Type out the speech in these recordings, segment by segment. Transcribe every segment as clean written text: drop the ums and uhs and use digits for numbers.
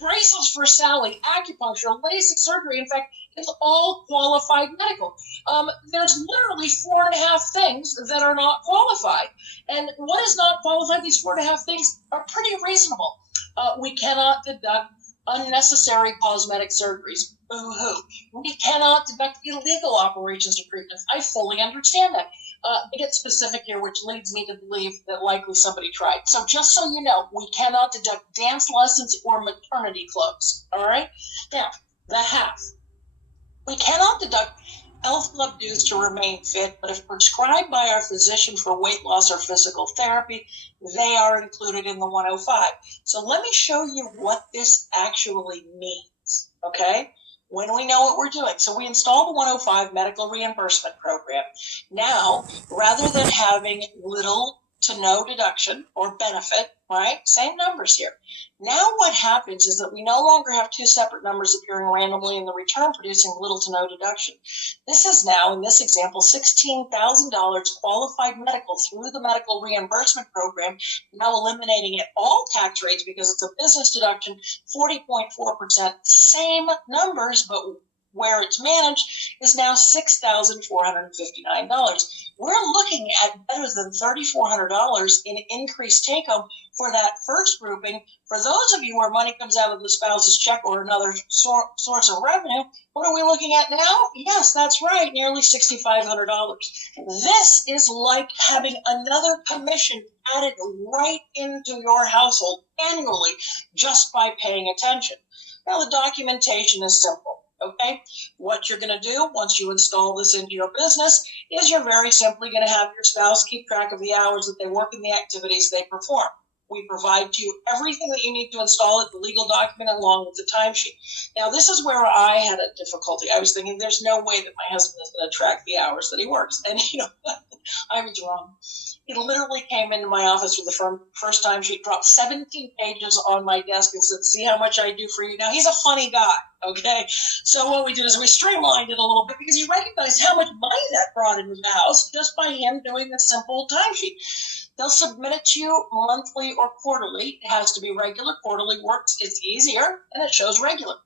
braces for Sally, acupuncture, LASIK surgery. In fact, it's all qualified medical. There's literally 4.5 things that are not qualified. And what is not qualified? These 4.5 things are pretty reasonable. We cannot deduct unnecessary cosmetic surgeries. Boo-hoo. We cannot deduct illegal operations to treatments. I fully understand that. I get specific here, which leads me to believe that likely somebody tried. So just so you know, we cannot deduct dance lessons or maternity clothes. All right? Now, the half. We cannot deduct health club dues to remain fit, but if prescribed by our physician for weight loss or physical therapy, they are included in the 105. So let me show you what this actually means, okay? When we know what we're doing. So we install the 105 medical reimbursement program. Now, rather than having little to no deduction or benefit, right? Same numbers here. Now what happens is that we no longer have two separate numbers appearing randomly in the return producing little to no deduction. This is now, in this example, $16,000 qualified medical through the medical reimbursement program, now eliminating at all tax rates because it's a business deduction, 40.4%, same numbers, but where it's managed is now $6,459. We're looking at better than $3,400 in increased take home for that first grouping. For those of you where money comes out of the spouse's check or another source of revenue, what are we looking at now? Yes, that's right, nearly $6,500. This is like having another commission added right into your household annually just by paying attention. Now, the documentation is simple. Okay, what you're going to do once you install this into your business is you're very simply going to have your spouse keep track of the hours that they work and the activities they perform. We provide to you everything that you need to install it, the legal document along with the timesheet. Now, this is where I had a difficulty. I was thinking there's no way that my husband is going to track the hours that he works. And, I was wrong. He literally came into my office with the first timesheet, dropped 17 pages on my desk and said, see how much I do for you. Now, he's a funny guy, okay? So what we did is we streamlined it a little bit because he recognized how much money that brought into the house just by him doing the simple timesheet. They'll submit it to you monthly or quarterly. It has to be regular. Quarterly works. It's easier, and it shows regular.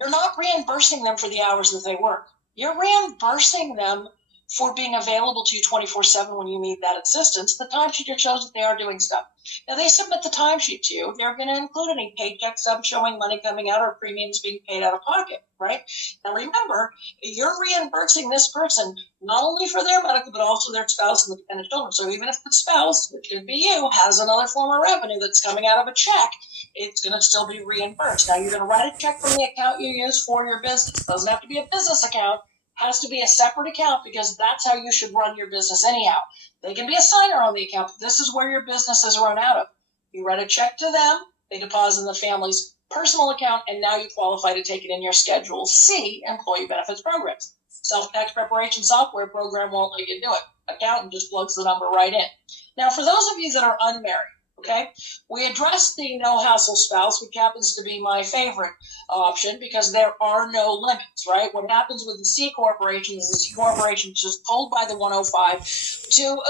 You're not reimbursing them for the hours that they work. You're reimbursing them for being available to you 24/7 when you need that assistance. The timesheet just shows that they are doing stuff. Now, they submit the timesheet to you. They're going to include any paycheck stubs showing money coming out or premiums being paid out of pocket, right? Now, remember, you're reimbursing this person not only for their medical, but also their spouse and the dependent children. So even if the spouse, which could be you, has another form of revenue that's coming out of a check, it's going to still be reimbursed. Now, you're going to write a check from the account you use for your business. It doesn't have to be a business account. Has to be a separate account because that's how you should run your business anyhow. They can be a signer on the account, but this is where your business is run out of. You write a check to them, they deposit in the family's personal account, and now you qualify to take it in your Schedule C employee benefits programs. Self-tax preparation software program won't let you do it. Accountant just plugs the number right in. Now, for those of you that are unmarried, okay, we addressed the no-hassle spouse, which happens to be my favorite option because there are no limits, right? What happens with the C corporations is the C corporation is just told by the 105 to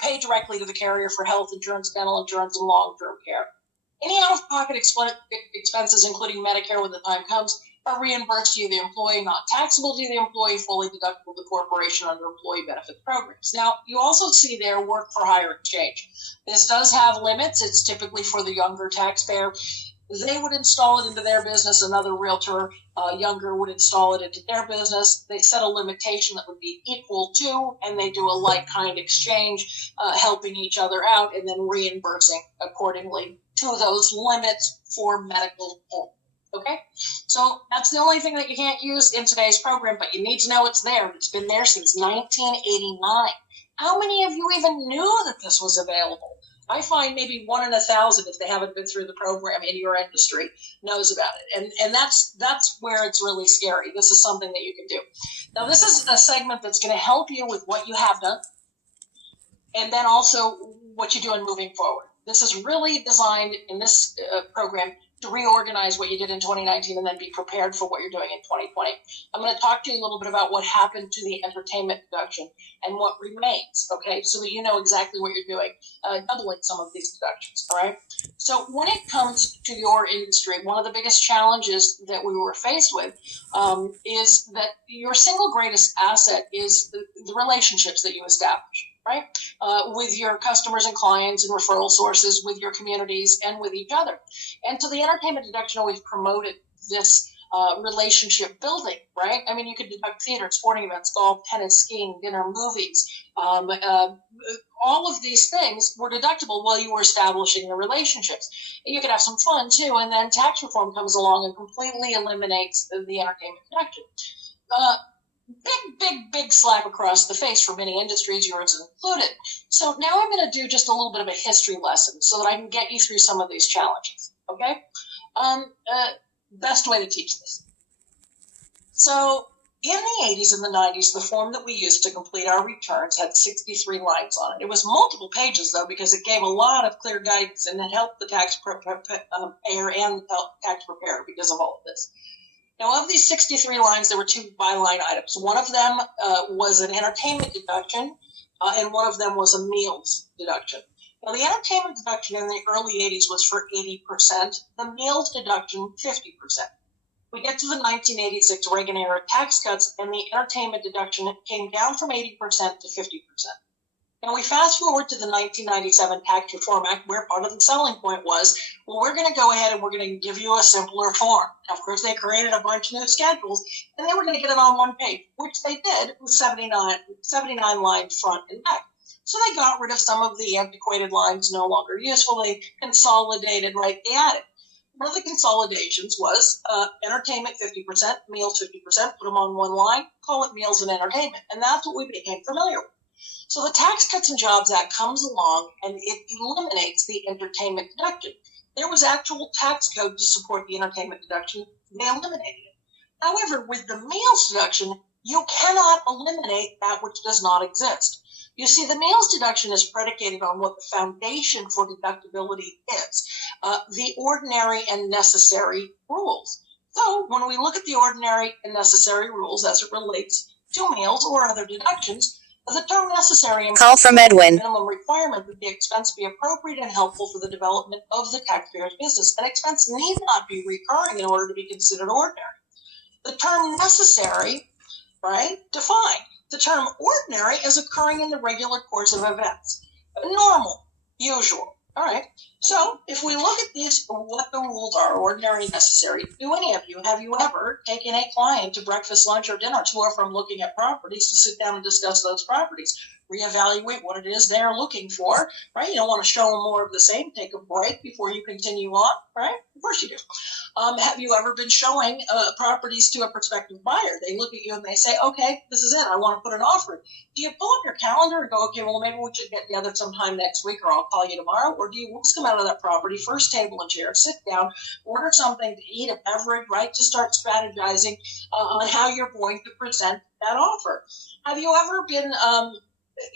pay directly to the carrier for health insurance, dental insurance, and long-term care. Any out-of-pocket expenses, including Medicare when the time comes, are reimbursed to you, the employee, not taxable to you, the employee, fully deductible to the corporation under employee benefit programs. Now, you also see there work for hire exchange. This does have limits. It's typically for the younger taxpayer. They would install it into their business. Another realtor, younger, would install it into their business. They set a limitation that would be equal to, and they do a like-kind exchange, helping each other out and then reimbursing accordingly to those limits for medical only. Okay, so that's the only thing that you can't use in today's program, but you need to know it's there. It's been there since 1989. How many of you even knew that this was available? I find maybe 1 in 1,000, if they haven't been through the program in your industry, knows about it. And that's where it's really scary. This is something that you can do. Now, this is a segment that's going to help you with what you have done and then also what you're doing moving forward. This is really designed in this program to reorganize what you did in 2019 and then be prepared for what you're doing in 2020. I'm going to talk to you a little bit about what happened to the entertainment deduction and what remains, okay, so that you know exactly what you're doing, doubling some of these deductions, all right? So when it comes to your industry, one of the biggest challenges that we were faced with is that your single greatest asset is the relationships that you establish, right? With your customers and clients and referral sources, with your communities, and with each other. And so the entertainment deduction always promoted this relationship building, right? I mean, you could deduct theater, sporting events, golf, tennis, skiing, dinner, movies. All of these things were deductible while you were establishing the relationships. You could have some fun too, and then tax reform comes along and completely eliminates the entertainment deduction. Big slap across the face for many industries, yours included. So now I'm going to do just a little bit of a history lesson so that I can get you through some of these challenges, okay? Best way to teach this. So in the 80s and the 90s, the form that we used to complete our returns had 63 lines on it. It was multiple pages, though, because it gave a lot of clear guidance, and it helped the tax payer and tax preparer because of all of this. Now, of these 63 lines, there were two byline items. One of them was an entertainment deduction, and one of them was a meals deduction. Now, the entertainment deduction in the early 80s was for 80%, the meals deduction 50%. We get to the 1986 Reagan-era tax cuts, and the entertainment deduction came down from 80% to 50%. Now, we fast forward to the 1997 Tax Reform Act, where part of the selling point was, well, we're going to go ahead and we're going to give you a simpler form. Now, of course, they created a bunch of new schedules, and they were going to get it on one page, which they did with 79 lines front and back. So they got rid of some of the antiquated lines no longer useful. They consolidated, right? They added. One of the consolidations was entertainment 50%, meals 50%, put them on one line, call it meals and entertainment. And that's what we became familiar with. So the Tax Cuts and Jobs Act comes along and it eliminates the entertainment deduction. There was actual tax code to support the entertainment deduction. They eliminated it. However, with the meals deduction, you cannot eliminate that which does not exist. You see, the meals deduction is predicated on what the foundation for deductibility is, the ordinary and necessary rules. So when we look at the ordinary and necessary rules as it relates to meals or other deductions, the term necessary Call from Edwin. Minimum requirement that the expense be appropriate and helpful for the development of the taxpayer's business. An expense need not be recurring in order to be considered ordinary. The term necessary, right, defined. The term ordinary is occurring in the regular course of events. Normal, usual. All right. So if we look at these, what the rules are, ordinary and necessary, have you ever taken a client to breakfast, lunch, or dinner to or from looking at properties to sit down and discuss those properties? Reevaluate what it is they're looking for, right? You don't want to show them more of the same. Take a break before you continue on, right? Of course you do. Have you ever been showing properties to a prospective buyer? They look at you and they say, okay, this is it. I want to put an offer. Do you pull up your calendar and go, okay, well, maybe we should get together sometime next week or I'll call you tomorrow? Or do you whisk them out of that property, first table and chair, sit down, order something to eat, a beverage, right, to start strategizing on how you're going to present that offer? Have you ever been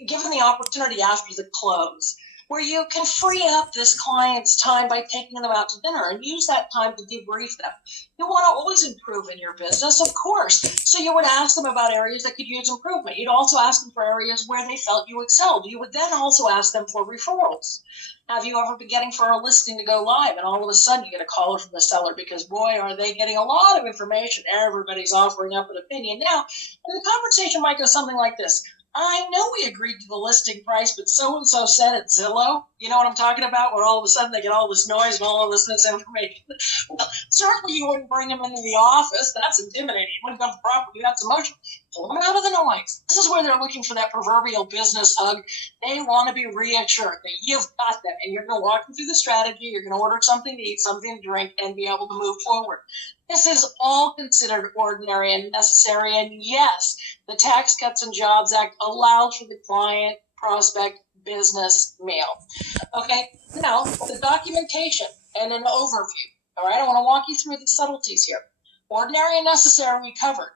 given the opportunity after the close where you can free up this client's time by taking them out to dinner and use that time to debrief them? You want to always improve in your business, of course. So you would ask them about areas that could use improvement. You'd also ask them for areas where they felt you excelled. You would then also ask them for referrals. Have you ever been getting for a listing to go live and all of a sudden you get a call from the seller because, boy, are they getting a lot of information. Everybody's offering up an opinion now. And the conversation might go something like this. I know we agreed to the listing price, but so-and-so said at Zillow. You know what I'm talking about? Where all of a sudden they get all this noise and all of this misinformation. Well, certainly you wouldn't bring them into the office. That's intimidating. You wouldn't come to property. That's emotional. Pull them out of the noise. This is where they're looking for that proverbial business hug. They want to be reassured that you've got them. And you're going to walk them through the strategy. You're going to order something to eat, something to drink, and be able to move forward. This is all considered ordinary and necessary. And yes, the Tax Cuts and Jobs Act allowed for the client, prospect, business meal. Okay, now the documentation and an overview. All right, I want to walk you through the subtleties here. Ordinary and necessary we covered.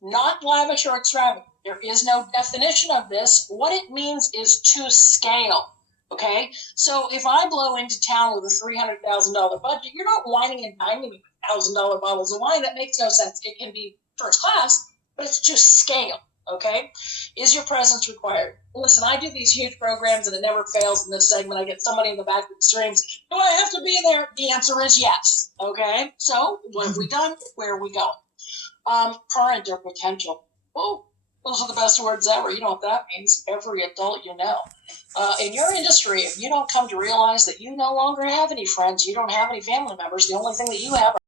Not lavish or extravagant. There is no definition of this. What it means is to scale. Okay, so if I blow into town with a $300,000 budget, you're not whining and dining me with $1,000 bottles of wine. That makes no sense. It can be first class, but it's just scale. Okay, is your presence required? Listen, I do these huge programs and it never fails in this segment. I get somebody in the back that screams, "Do I have to be there?" The answer is yes. Okay, so what have we done? Where are we going? Current or potential. Oh, those are the best words ever. You know what that means? Every adult you know. In your industry, if you don't come to realize that you no longer have any friends, you don't have any family members, the only thing that you have